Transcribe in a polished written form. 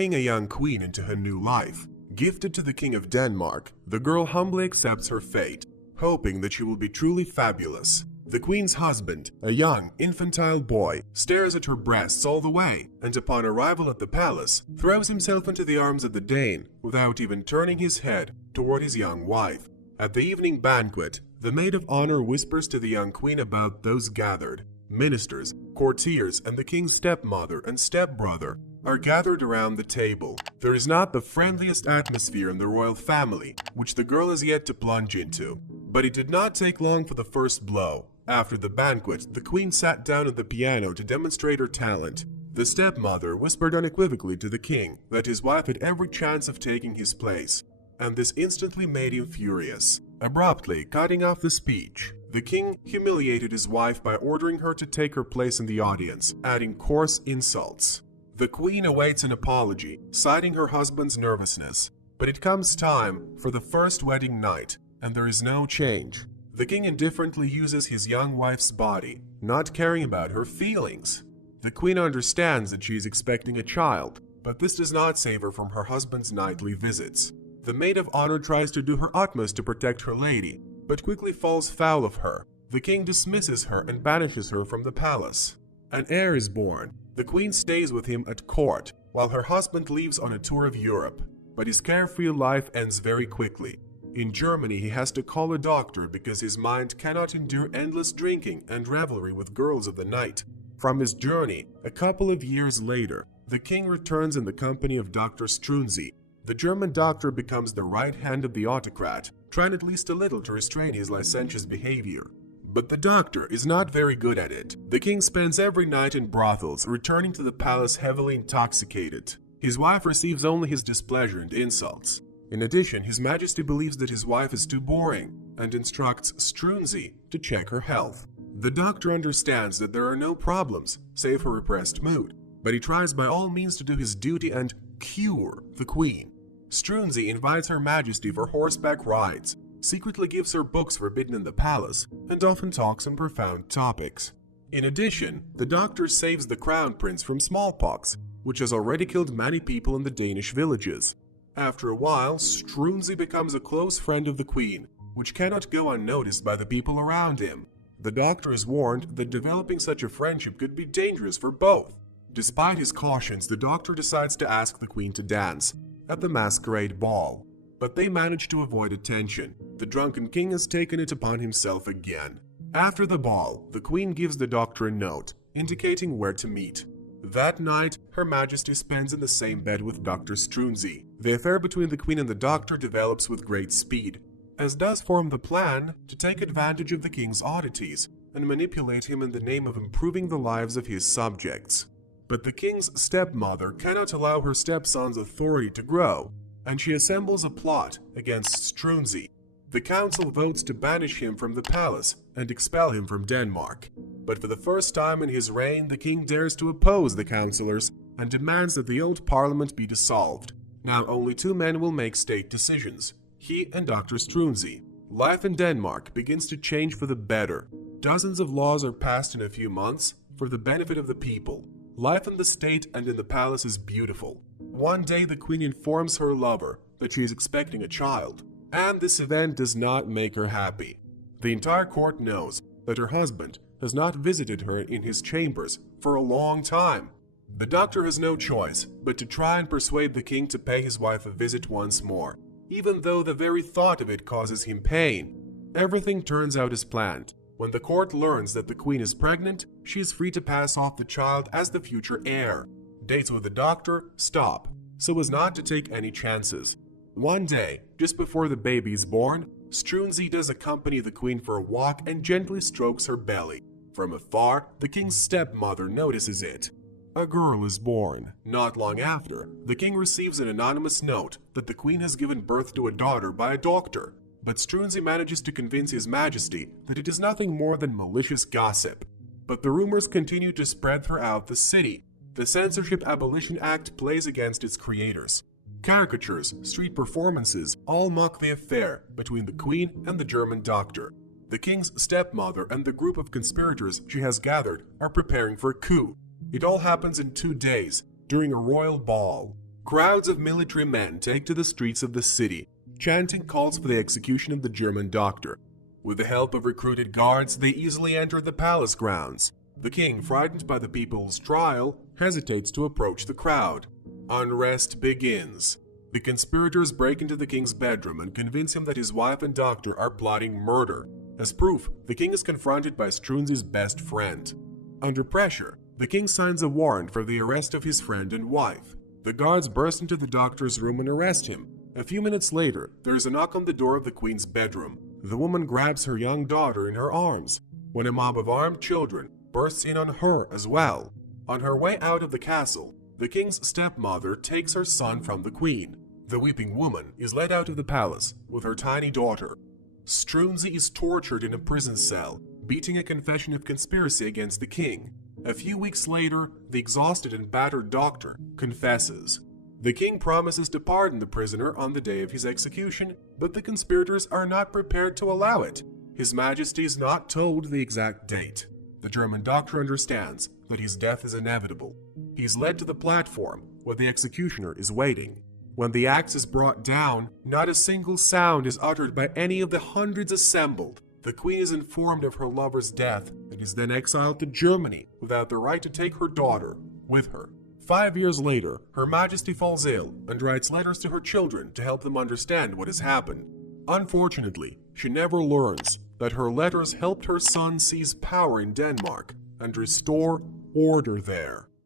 marrying a young queen into her new life. Gifted to the King of Denmark, the girl humbly accepts her fate, hoping that she will be truly fabulous. The queen's husband, a young, infantile boy, stares at her breasts all the way, and upon arrival at the palace, throws himself into the arms of the Dane without even turning his head toward his young wife. At the evening banquet, the maid of honor whispers to the young queen about those gathered. Ministers, courtiers, and the king's stepmother and stepbrother are gathered around the table. There is not the friendliest atmosphere in the royal family, which the girl has yet to plunge into. But it did not take long for the first blow. After the banquet, the queen sat down at the piano to demonstrate her talent. The stepmother whispered unequivocally to the king that his wife had every chance of taking his place, and this instantly made him furious. Abruptly cutting off the speech, the king humiliated his wife by ordering her to take her place in the audience, adding coarse insults. The queen awaits an apology, citing her husband's nervousness. But it comes time for the first wedding night, and there is no change. The king indifferently uses his young wife's body, not caring about her feelings. The queen understands that she is expecting a child, but this does not save her from her husband's nightly visits. The maid of honor tries to do her utmost to protect her lady, but quickly falls foul of her. The king dismisses her and banishes her from the palace. An heir is born. The queen stays with him at court, while her husband leaves on a tour of Europe. But his carefree life ends very quickly. In Germany, he has to call a doctor because his mind cannot endure endless drinking and revelry with girls of the night. From his journey, a couple of years later, the king returns in the company of Dr. Strunzi. The German doctor becomes the right hand of the autocrat, trying at least a little to restrain his licentious behavior. But the doctor is not very good at it. The king spends every night in brothels, returning to the palace heavily intoxicated. His wife receives only his displeasure and insults. In addition, His Majesty believes that his wife is too boring and instructs Strunzi to check her health. The doctor understands that there are no problems, save her repressed mood, but he tries by all means to do his duty and cure the queen. Strunzi invites Her Majesty for horseback rides, secretly gives her books forbidden in the palace, and often talks on profound topics. In addition, the doctor saves the crown prince from smallpox, which has already killed many people in the Danish villages. After a while, Strunzi becomes a close friend of the queen, which cannot go unnoticed by the people around him. The doctor is warned that developing such a friendship could be dangerous for both. Despite his cautions, the doctor decides to ask the queen to dance at the masquerade ball. But they manage to avoid attention. The drunken king has taken it upon himself again. After the ball, the queen gives the doctor a note, indicating where to meet. That night, Her Majesty spends in the same bed with Dr. Strunzi. The affair between the queen and the doctor develops with great speed, as does form the plan to take advantage of the king's oddities and manipulate him in the name of improving the lives of his subjects. But the king's stepmother cannot allow her stepson's authority to grow, and she assembles a plot against Strunzi. The council votes to banish him from the palace and expel him from Denmark. But for the first time in his reign, the king dares to oppose the councillors and demands that the old parliament be dissolved. Now only two men will make state decisions, he and Dr. Strunzi. Life in Denmark begins to change for the better. Dozens of laws are passed in a few months for the benefit of the people. Life in the state and in the palace is beautiful. One day the queen informs her lover that she is expecting a child, and this event does not make her happy. The entire court knows that her husband has not visited her in his chambers for a long time. The doctor has no choice but to try and persuade the king to pay his wife a visit once more, even though the very thought of it causes him pain. Everything turns out as planned. When the court learns that the queen is pregnant, she is free to pass off the child as the future heir. Dates with the doctor stop, so as not to take any chances. One day, just before the baby is born, Strunzi does accompany the queen for a walk and gently strokes her belly. From afar, the king's stepmother notices it. A girl is born. Not long after, the king receives an anonymous note that the queen has given birth to a daughter by a doctor. But Strunzi manages to convince His Majesty that it is nothing more than malicious gossip. But the rumors continue to spread throughout the city. The Censorship Abolition Act plays against its creators. Caricatures, street performances, all mock the affair between the queen and the German doctor. The king's stepmother and the group of conspirators she has gathered are preparing for a coup. It all happens in 2 days, during a royal ball. Crowds of military men take to the streets of the city, chanting calls for the execution of the German doctor. With the help of recruited guards, they easily enter the palace grounds. The king, frightened by the people's trial, hesitates to approach the crowd. Unrest begins. The conspirators break into the king's bedroom and convince him that his wife and doctor are plotting murder. As proof, the king is confronted by Struenzee's best friend. Under pressure, the king signs a warrant for the arrest of his friend and wife. The guards burst into the doctor's room and arrest him. A few minutes later, there is a knock on the door of the queen's bedroom. The woman grabs her young daughter in her arms, when a mob of armed children bursts in on her as well. On her way out of the castle, the king's stepmother takes her son from the queen. The weeping woman is led out of the palace with her tiny daughter. Struensee is tortured in a prison cell, beating a confession of conspiracy against the king. A few weeks later, the exhausted and battered doctor confesses. The king promises to pardon the prisoner on the day of his execution, but the conspirators are not prepared to allow it. His Majesty is not told the exact date. The German doctor understands that his death is inevitable. He is led to the platform where the executioner is waiting. When the axe is brought down, not a single sound is uttered by any of the hundreds assembled. The queen is informed of her lover's death and is then exiled to Germany without the right to take her daughter with her. 5 years later, Her Majesty falls ill and writes letters to her children to help them understand what has happened. Unfortunately, she never learns that her letters helped her son seize power in Denmark and restore order there.